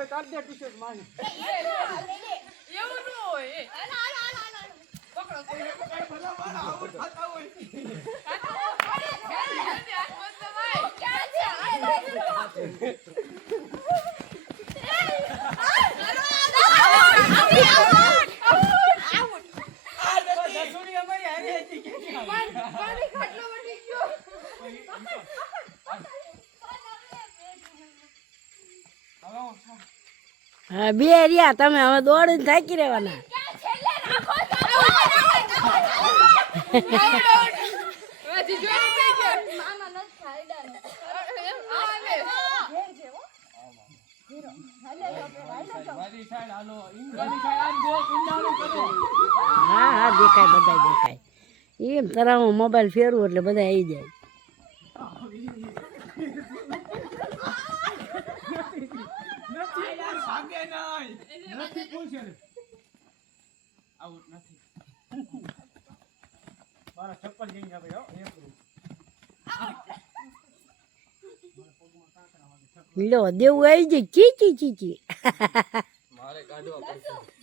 હવે કાઢ દે ટી-શર્ટ મારી એવું ન હોય પકડો કોઈ ભલા મારા આવું થતા હોય હા બે રહ્યા તમે હવે દોડીને થાકી રહેવાના હા હા દેખાય બધા દેખાય એમ તરામાં મોબાઈલ ફેરવું એટલે બધા આવી જાય મારા ચપ્પલ જઈને આવે હો લો દેવું આવી જાય ચીચી ચીચી મારે કાઢવા પડશે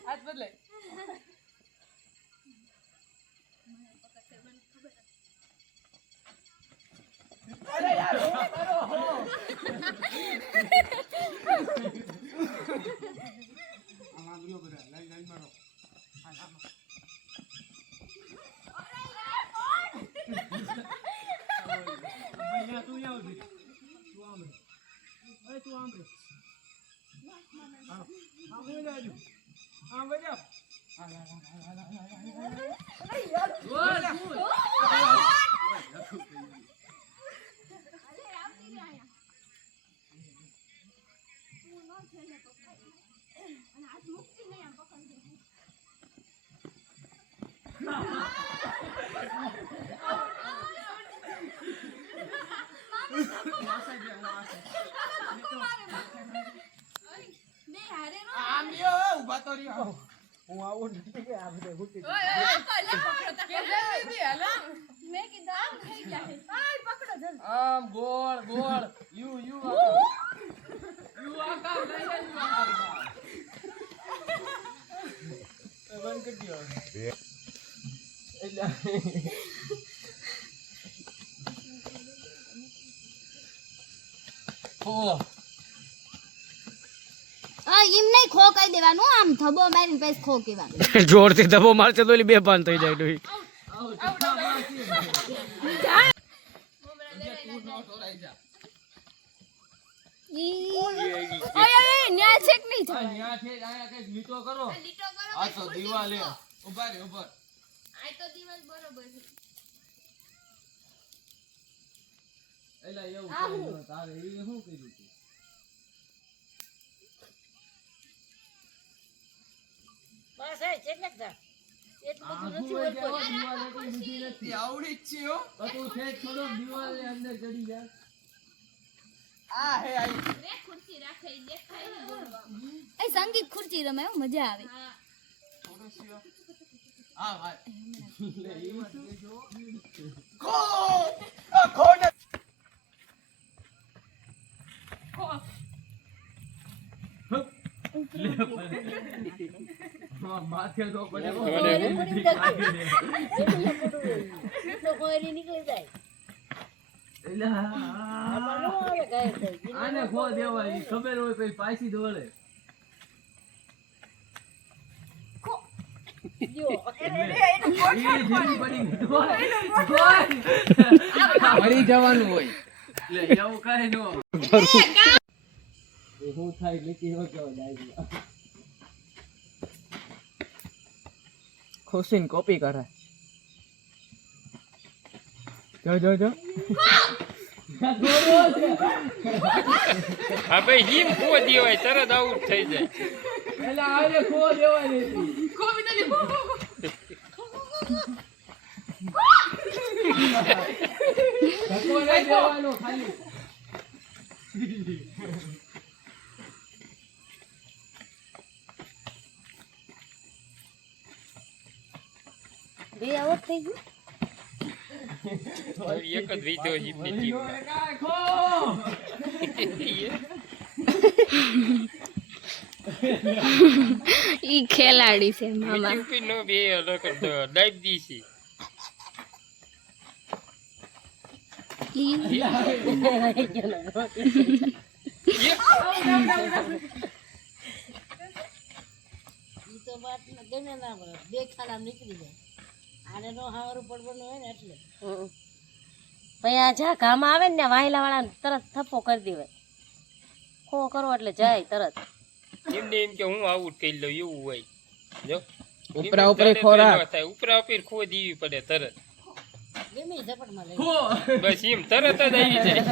હાથ બદલે અરે યાર કરો હો આમાં ગયો બધા લાઈન મારો ભૈયા તું આવ દે તું આમ રે અરે તું આમ રે આમ રે જાજુ આમ વજા ઉભા તો રહ્યો હું આવું નથી કે આ બધે હુટી આમ ગોળ ગોળ યુ યુ આકાર લઈ બંધ કરી દો એમ નહીં ખો કહી દેવાનું આમ ધબો મારીને પછી ખો કહેવાનું જોરથી ધબો મારશે તો બે પાન થઈ જાય ડોઈ ન્યા છેક નહીં થાય અહીંયા છે આયા કઈ લીટો કરો આ તો દીવાલ હે ઉભા રે ઉભા આ તો દિવસ બરોબર છે એલા એવું કર્યું તારે એ શું કર્યું તું બસ એ કેટલેક જા એટલું બધું નથી આવડી જ છે હો તું છે થોડો દીવાલ ની અંદર ચડી જા આ હે આઈ રે ખુરશી રાખે દેખાય ને બોલવા એ સંગીત ખુરશી રમે મજા આવે થોડો સીઓ આ ભાઈ લે ઈ ખો આ ખો ને ખો લે હા માથે તો પડે તો કોઈ નીકળી જાય આને ખો દેવાય ખબર હોય પછી પાછી દોડે મળી જવાનું હોય એટલે એવું કઈ ન શું થાય લીટી હો કેવો જાય ખુશીન કોપી કરે જો જો જો હા ભાઈ હિમ ખો દેવાય તરત આઉટ થઈ જાય એટલે આજે ખો દેવાની હતી. ધક્કો નહીં દેવાનો ખાલી. બે આઉટ થઈ ગયું. હવે એક જ વિધો હિમની ટીમ ઓલે કાંઈ ખો. ઈ ખેલાડી છે મામા. યુપી નો બે અલગ ડાઈપ દીસી ઈ તો વાત ગમે ના પડે બે ખાલા નીકળી જાય આને નો હાવરું પડવાનું હોય ને એટલે પછી આ જા ઘામ આવે ને વાયલા વાળા તરત થપ્પો કરી દેવાય ખો કરો એટલે જાય તરત એમને એમ કે હું આઉટ કરી લઉં એવું હોય જો ઉપરા ઉપરી ખોરાક. થાય ઉપરા ઉપર ખો દેવી પડે તરત ગમે ઈ ઝપટમાં લઈ ખો. બસ એમ તરત જ આવી જાય